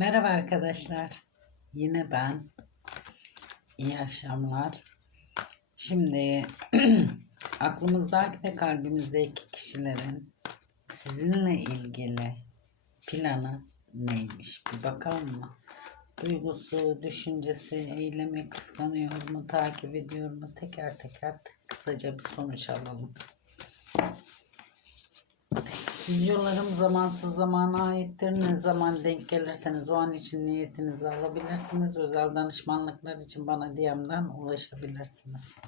Merhaba arkadaşlar. Yine ben. İyi akşamlar. Şimdi aklımızdaki ve kalbimizdeki kişilerin sizinle ilgili planı neymiş? Bir bakalım mı? Duygusu, düşüncesi, eylemi kıskanıyor mu, takip ediyor mu? Teker teker kısaca bir sonuç alalım. Videolarım zamansız zamana aittir. Ne zaman denk gelirseniz o an için niyetinizi alabilirsiniz. Özel danışmanlıklar için bana DM'den ulaşabilirsiniz.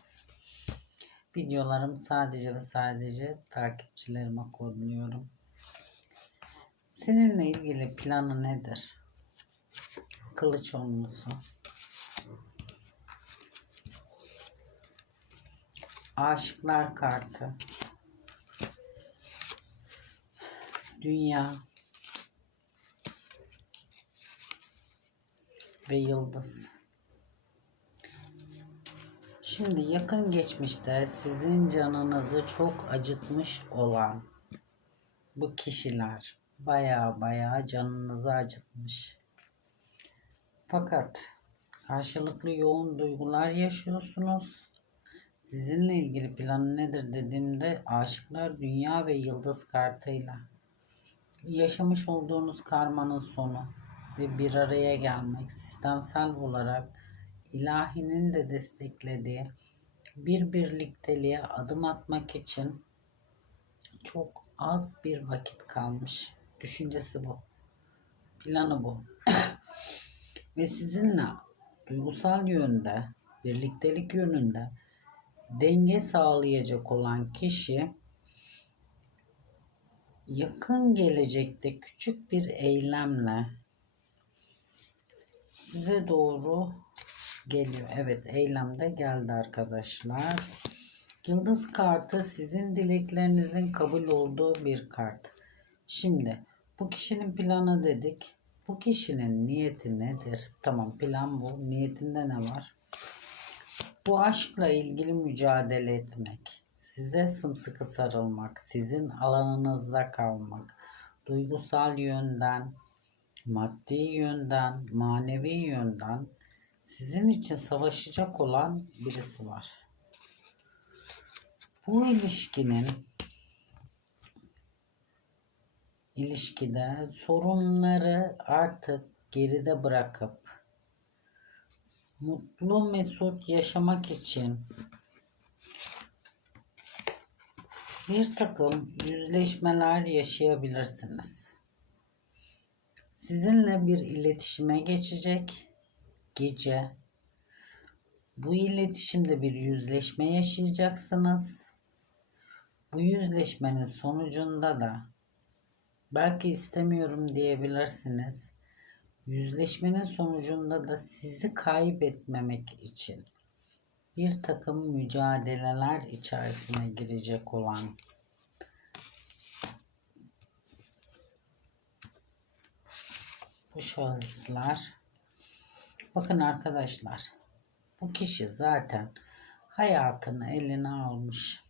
Videolarım sadece ve sadece takipçilerime kodluyorum. Seninle ilgili planı nedir? Kılıç onlusu. Aşıklar kartı. Dünya ve yıldız. Şimdi yakın geçmişte sizin canınızı çok acıtmış olan bu kişiler baya baya canınızı acıtmış. Fakat karşılıklı yoğun duygular yaşıyorsunuz. Sizinle ilgili planı nedir dediğimde aşıklar dünya ve yıldız kartıyla yaşamış olduğunuz karmanın sonu ve bir araya gelmek sistemsel olarak ilahinin de desteklediği bir birlikteliğe adım atmak için çok az bir vakit kalmış. Düşüncesi bu. Planı bu. ve sizinle duygusal yönde, birliktelik yönünde denge sağlayacak olan kişi yakın gelecekte küçük bir eylemle size doğru geliyor. Evet eylemde geldi arkadaşlar. Yıldız kartı sizin dileklerinizin kabul olduğu bir kart. Şimdi bu kişinin planı dedik. Bu kişinin niyeti nedir? Tamam plan bu. Niyetinde ne var? Bu aşkla ilgili mücadele etmek size sımsıkı sarılmak, sizin alanınızda kalmak, duygusal yönden, maddi yönden, manevi yönden sizin için savaşacak olan birisi var. Bu ilişkinin ilişkide sorunları artık geride bırakıp mutlu mesut yaşamak için bir takım yüzleşmeler yaşayabilirsiniz. Sizinle bir iletişime geçecek gece. Bu iletişimde bir yüzleşme yaşayacaksınız. Bu yüzleşmenin sonucunda da belki istemiyorum diyebilirsiniz. Yüzleşmenin sonucunda da sizi kaybetmemek için bir takım mücadeleler içerisine girecek olan bu şahıslar. Bakın arkadaşlar bu kişi zaten hayatını eline almış.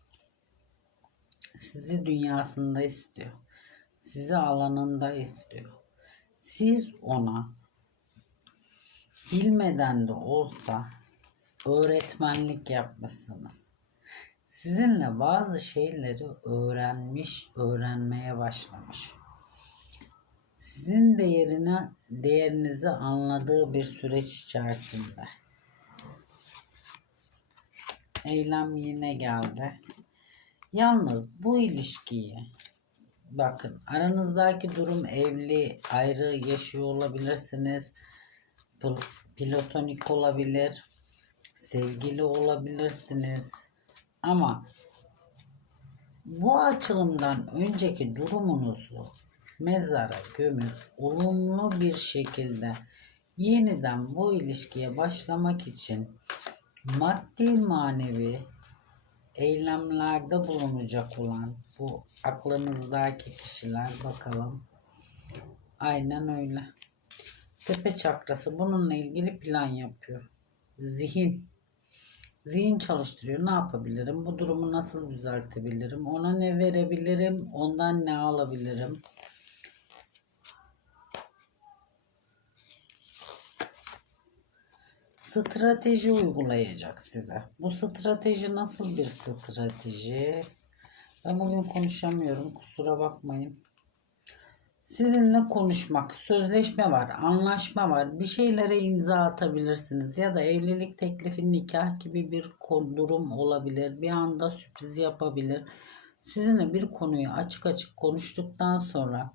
Sizi dünyasında istiyor sizi alanında istiyor. Siz ona bilmeden de olsa öğretmenlik yapmışsınız. Sizinle bazı şeyleri öğrenmiş, öğrenmeye başlamış. Sizin değerini, değerinizi anladığı bir süreç içerisinde. Eylem yine geldi. Yalnız bu ilişkiyi bakın aranızdaki durum evli, ayrı yaşıyor olabilirsiniz. Platonik olabilir sevgili olabilirsiniz. Ama bu açılımdan önceki durumunuzu mezara gömüp olumlu bir şekilde yeniden bu ilişkiye başlamak için maddi manevi eylemlerde bulunacak olan bu aklınızdaki kişiler bakalım. Aynen öyle. Tepe çakrası bununla ilgili plan yapıyor. Zihin zihin çalıştırıyor. Ne yapabilirim? Bu durumu nasıl düzeltebilirim? Ona ne verebilirim? Ondan ne alabilirim? Strateji uygulayacak size. Bu strateji nasıl bir strateji? Ben bugün konuşamıyorum. Kusura bakmayın. Sizinle konuşmak, sözleşme var, anlaşma var. Bir şeylere imza atabilirsiniz ya da evlilik teklifi, nikah gibi bir durum olabilir. Bir anda sürpriz yapabilir. Sizinle bir konuyu açık açık konuştuktan sonra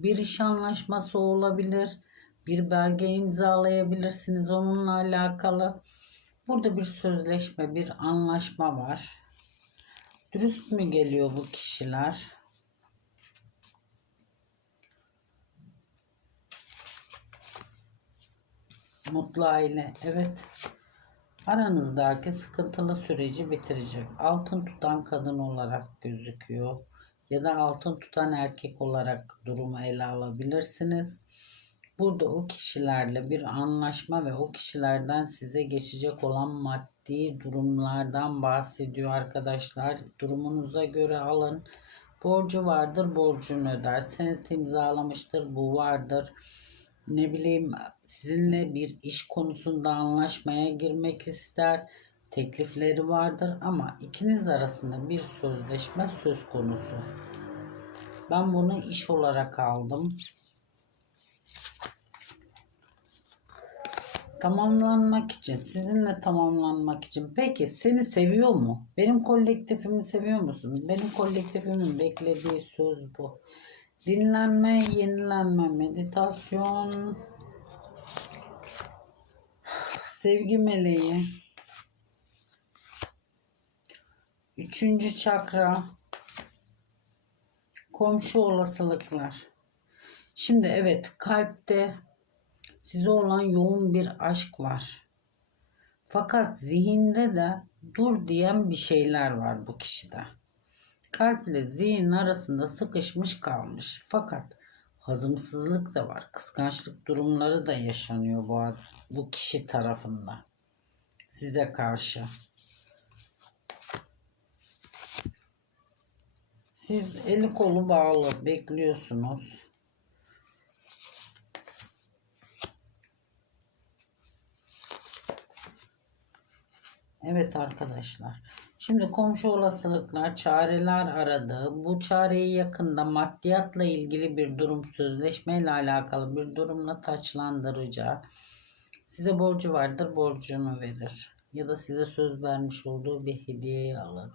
bir iş anlaşması olabilir. Bir belge imzalayabilirsiniz onunla alakalı. Burada bir sözleşme, bir anlaşma var. Dürüst mü geliyor bu kişiler? Mutlu aile. Evet. Aranızdaki sıkıntılı süreci bitirecek. Altın tutan kadın olarak gözüküyor. Ya da altın tutan erkek olarak durumu ele alabilirsiniz. Burada o kişilerle bir anlaşma ve o kişilerden size geçecek olan maddi durumlardan bahsediyor arkadaşlar. Durumunuza göre alın. Borcu vardır, borcunu öder. Senet imzalamıştır, bu vardır ne bileyim sizinle bir iş konusunda anlaşmaya girmek ister. Teklifleri vardır ama ikiniz arasında bir sözleşme söz konusu. Ben bunu iş olarak aldım. Tamamlanmak için, sizinle tamamlanmak için. Peki seni seviyor mu? Benim kolektifimi seviyor musun? Benim kolektifimin beklediği söz bu. Dinlenme, yenilenme, meditasyon, sevgi meleği, üçüncü çakra, komşu olasılıklar. Şimdi evet kalpte size olan yoğun bir aşk var. Fakat zihinde de dur diyen bir şeyler var bu kişide kalp ile zihin arasında sıkışmış kalmış. Fakat hazımsızlık da var. Kıskançlık durumları da yaşanıyor bu, bu kişi tarafından. Size karşı. Siz eli kolu bağlı bekliyorsunuz. Evet arkadaşlar. Şimdi komşu olasılıklar, çareler aradı. Bu çareyi yakında maddiyatla ilgili bir durum, sözleşmeyle alakalı bir durumla taçlandıracak. Size borcu vardır, borcunu verir. Ya da size söz vermiş olduğu bir hediyeyi alır.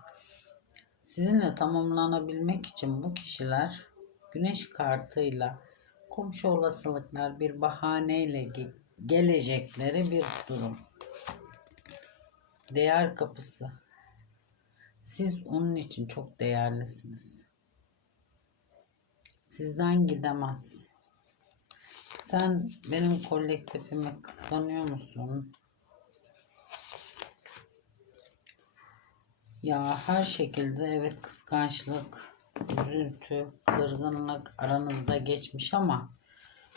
Sizinle tamamlanabilmek için bu kişiler güneş kartıyla komşu olasılıklar bir bahaneyle ge- gelecekleri bir durum. Değer kapısı. Siz onun için çok değerlisiniz. Sizden gidemez. Sen benim kolektifimi kıskanıyor musun? Ya her şekilde evet kıskançlık, üzüntü, kırgınlık aranızda geçmiş ama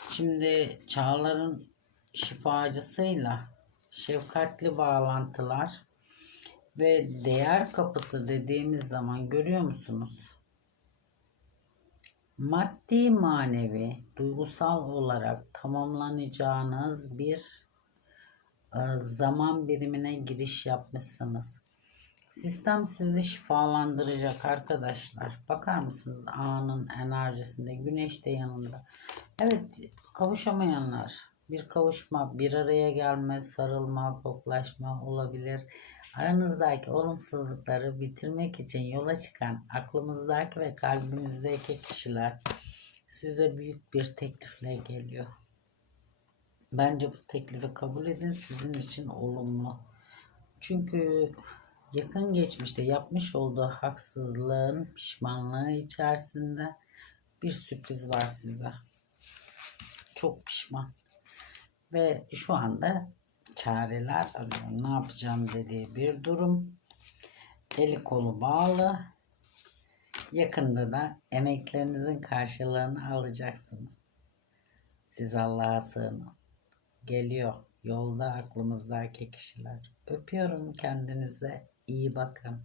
şimdi çağların şifacısıyla şefkatli bağlantılar ve değer kapısı dediğimiz zaman görüyor musunuz? Maddi manevi duygusal olarak tamamlanacağınız bir e, zaman birimine giriş yapmışsınız. Sistem sizi şifalandıracak arkadaşlar. Bakar mısınız anın enerjisinde güneş de yanında. Evet kavuşamayanlar bir kavuşma, bir araya gelme, sarılma, koklaşma olabilir. Aranızdaki olumsuzlukları bitirmek için yola çıkan aklımızdaki ve kalbimizdeki kişiler size büyük bir teklifle geliyor. Bence bu teklifi kabul edin sizin için olumlu. Çünkü yakın geçmişte yapmış olduğu haksızlığın pişmanlığı içerisinde bir sürpriz var size. Çok pişman. Ve şu anda çareler arıyor. Ne yapacağım dediği bir durum. Eli kolu bağlı. Yakında da emeklerinizin karşılığını alacaksınız. Siz Allah'a sığının. Geliyor. Yolda aklımızdaki kişiler. Öpüyorum kendinize. iyi bakın.